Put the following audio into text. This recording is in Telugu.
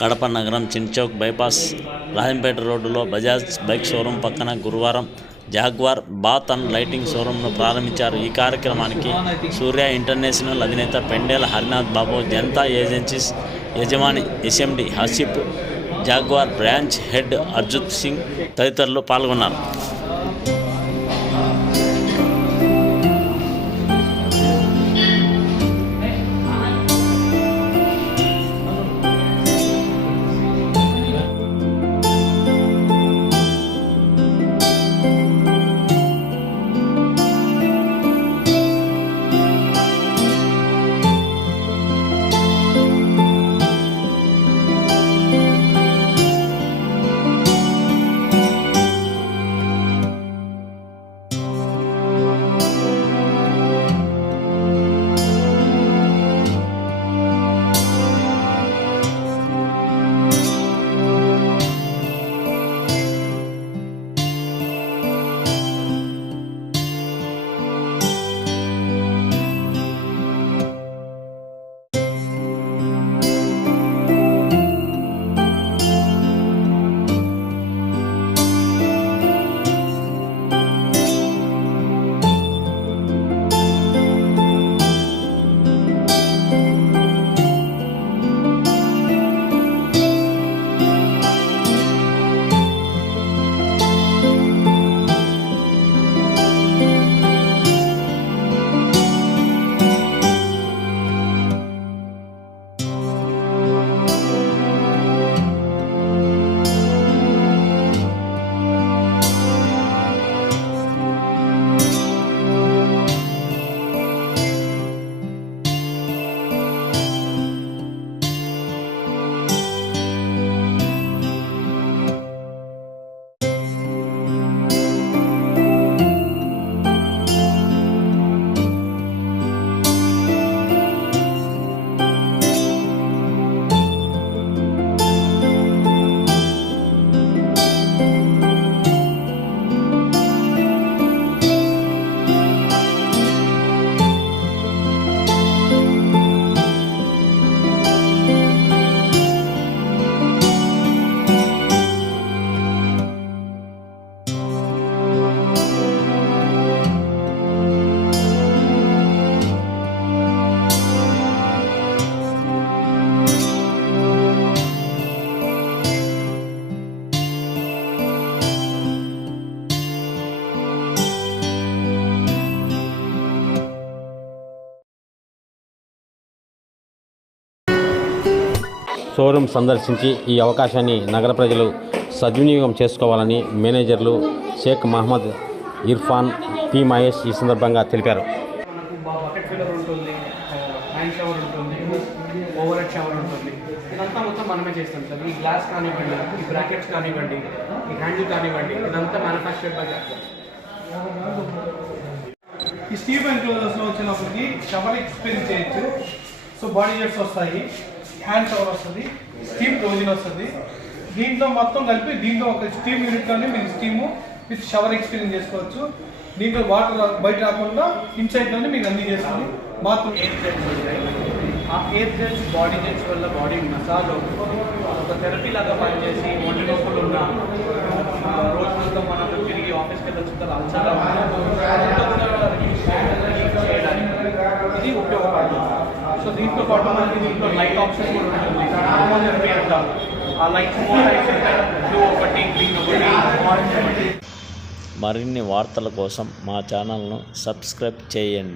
కడప నగరం చిన్చౌక్ బైపాస్ రాజంపేట రోడ్డులో బజాజ్ బైక్ షోరూం పక్కన గురువారం జాగ్వార్ బాత్ అండ్ లైటింగ్ షోరూంను ప్రారంభించారు. ఈ కార్యక్రమానికి సూర్య ఇంటర్నేషనల్ అధినేత పెండేల హరినాథ్ బాబు జనతా ఏజెన్సీస్ యజమాని SMD హసిప్ Jaguar branch head అర్జుత్ Singh తదితరులు పాల్గొన్నారు. షోరూం సందర్శించి ఈ అవకాశాన్ని నగర ప్రజలు సద్వినియోగం చేసుకోవాలని మేనేజర్లు షేక్ మహమ్మద్ ఇర్ఫాన్ పి మహేష్ ఈ సందర్భంగా తెలిపారు. మనకు బా- బకెట్ ఫిల్లర్ ఉంటుంది హ్యాండ్ షవర్ ఉంటుంది ఓవర్ హెడ్ షవర్ ఉంటుంది. ఇదంతా మొత్తం మనమే చేస్తాం సార్. ఈ గ్లాస్ కానివ్వండి ఈ బ్రాకెట్స్ కానివ్వండి ఈ హ్యాండిల్ కానివ్వండి ఇదంతా మ్యానుఫ్యాక్చర్డ్ బై జాగ్వార్ ఈ స్టీవ్ ఎన్క్లోజర్స్లో వచ్చినప్పటికి షవర్ ఎక్స్పీరియన్స్ చేయొచ్చు. సో బాడీ జెట్స్ వస్తాయి. హ్యాండ్ టవర్ వస్తుంది స్టీమ్ డోజిన్ వస్తుంది. దీంట్లో మొత్తం కలిపి దీంట్లో ఒక స్టీమ్ యూనిట్లోనే మీరు స్టీము విత్ షవర్ ఎక్స్పీరియన్స్ చేసుకోవచ్చు. దీంట్లో వాటర్ బయట రాకుండా ఇన్సైడ్లోనే మీకు అన్ని చేసుకొని బాత్రూమ్ ఎయిర్ జెట్స్ ఆ ఎయిర్ జెట్స్ బాడీ జెట్స్ వల్ల బాడీ మసాజ్ ఒక థెరపీ లాగా పనిచేసి ఒంటి నొప్పులు ఉన్న ఆ, రోజు మొత్తం మనం తిరిగి ఆఫీస్కి వెళ్ళొచ్చు చాలా సో దీంతో పాటు మనకి దీంట్లో లైట్ ఆప్షన్ కూడా ఉంటుంది థెరపీ అంటాం. ఆ లైట్స్ బ్లూ ఒకటి గ్రీన్ ఒకటి ఆరెంజ్ ఒకటి. మరిన్ని వార్తల కోసం మా ఛానల్ను సబ్స్క్రైబ్ చేయండి.